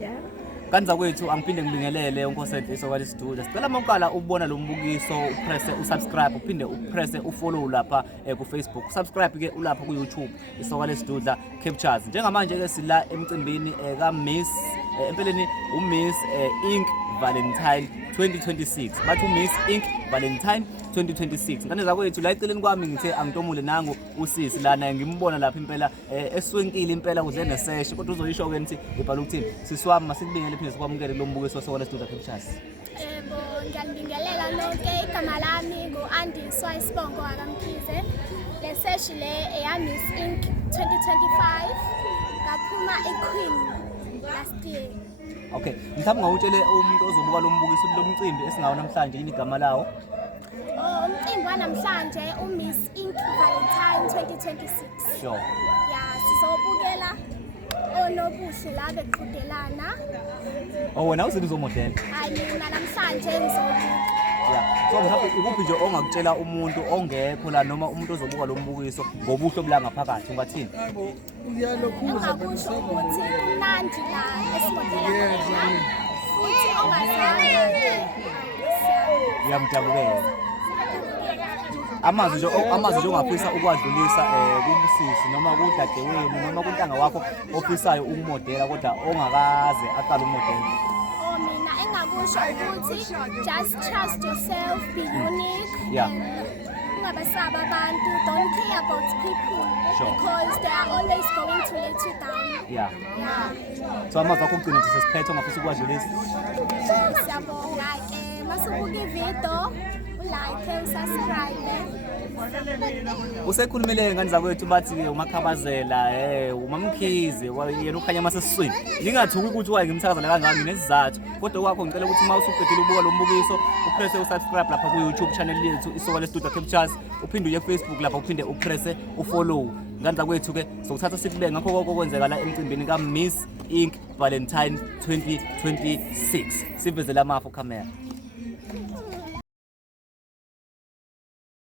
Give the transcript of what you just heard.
Yeah. Kanza kwethu angiphinde ngibingelele uNkosenthle Isoka Studio. Sicela mawuqala ubona lo mbukiso upress usubscribe uphinde upress ufollow lapha ku Facebook. Subscribe ke ulapha ku YouTube Isoka Studio Captures. Njengamanje ke sila emcimbini ka Miss empeleni uMiss Ink Valentine 2026. Bathi uMiss Ink Valentine 2026. Ngane zakwethu la eceleni kwami ngithe angitomule nangu usisi lana ngimbona lapha impela eswenkile impela kuze neseshe kodwa uzoyisho ke nithi ibhala ukuthini siswami masikubingele phinde sikwamukele lo mbukiso Isoka Studio Captures. Yebo, ngiyabingelela lonke igama lami ngo-Andiswa Isibongo Akamkhize. Le seshi le eyaMiss Ink 2025 ngaphuma eQueen last year. Okay, mhlawumbe ngawutshele umuntu ozobuka lo mbukiso lo mcimbi esingawo namhlanje yini igama lawo? Umcimbi wanamhlanje uMiss Ink Valentine 2026. Sure. Ya, sizobukela onobuhle la beqhudelana. Wena uzithi uzomodela? Hayi mina namhlanje ngizobuka. Yeah. So mhlawumbe ikuphi nje ongakutshela umuntu ongekho la noma umuntu ozobuka lo mbukiso ngobuhlo bula ngaphakathi ungathini? Engakusho ukuthi kumnandi la esimodela khona futhi ongazange Ngiyamjabukela. Amazwi nje ongafisa ukwadlulisa kubusisi noma kudadewenu noma kuntanga wakho ofisayo ukumodela kodwa ongakaze aqala ukumodela. Mina engakusho ukuthi just trust yourself, be unique. Yeah. Ungabasaba abantu, don't care about people. Sure. Because they are always going to let you down. Yeah. Yeah. So amazwi akho ugcina nje sesiphethe ongafisa ukwadlulisa. Siyabonga ke masubuka ivideo, ulike, usubscribe. Usekhulumile ngani zakwethu bathi umakhabazela umamkhize yena ukhanya masesiswini. Ngingathuki ukuthi waye ngimthakazela kangaka nginesizathu. Kodwa kwakho ngicela ukuthi mawusuqedile ukubuka lo mbukiso upress usubscribe lapha ku YouTube channel yethu Isoka Studio Captures. Uphinde uye Facebook lapha uphinde upress ufollow. Ngani zakwethu ke sokuthatha sikubenge ngakho konke okwenzeka la emcimbini ka Miss Ink Valentine 2026. Sivezela amafu camera.